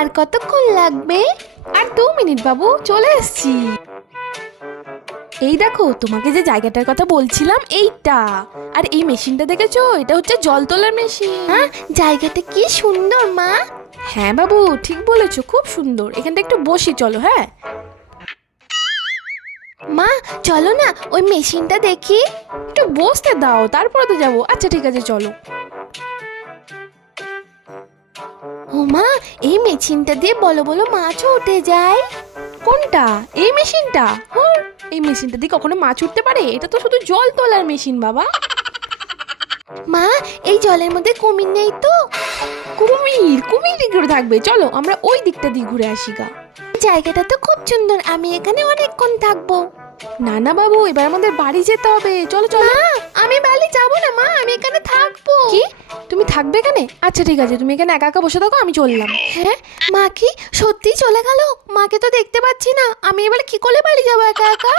আর কতক্ষণ লাগবে? আর 2 মিনিট বাবু, চলে এসেছি। এই দেখো, তোমাকে যে জায়গাটার কথা বলছিলাম এইটা। আর এই মেশিনটা দেখেছো? এটা হচ্ছে জল তোলার মেশিন। হ্যাঁ, জায়গাটা কি সুন্দর মা। হ্যাঁ বাবু, ঠিক বলেছো, খুব সুন্দর। এখানটা একটু বসি, চলো। হ্যাঁ মা চলো না ওই মেশিনটা দেখি। একটু বসতে দাও, তারপরে তো যাবো। আচ্ছা ঠিক আছে, চলো। ও মা, এই মেশিনটা দিয়ে বলো বলো মাছও উঠে যায়। কোনটা? এই মেশিনটা? হুর, এই মেশিনটা দিয়ে কখনো মাছ উঠতে পারে? এটা তো শুধু জল তোলার মেশিন বাবা। মা, এই জলের মধ্যে কুমির নেই তো? কুমির? কুমির কি করে থাকবে? চলো আমরা ওই দিকটা দিয়ে ঘুরে আসি গা। জায়গাটা তো খুব সুন্দর, আমি এখানে অনেকক্ষণ থাকবো। না না বাবু, এবার আমাদের বাড়ি যেতে হবে। চলো চলো। মা, আমি বাড়ি যাবো না মা, আমি এখানে থাকবো। কি? তুমি থাকবে এখানে? আচ্ছা ঠিক আছে, তুমি এখানে একা একা বসে থাকো, আমি চললাম। হ্যাঁ, মা কি সত্যি চলে গেল? মাকে তো দেখতে পাচ্ছি না, আমি এবার কি করে বাড়ি যাবো একা একা?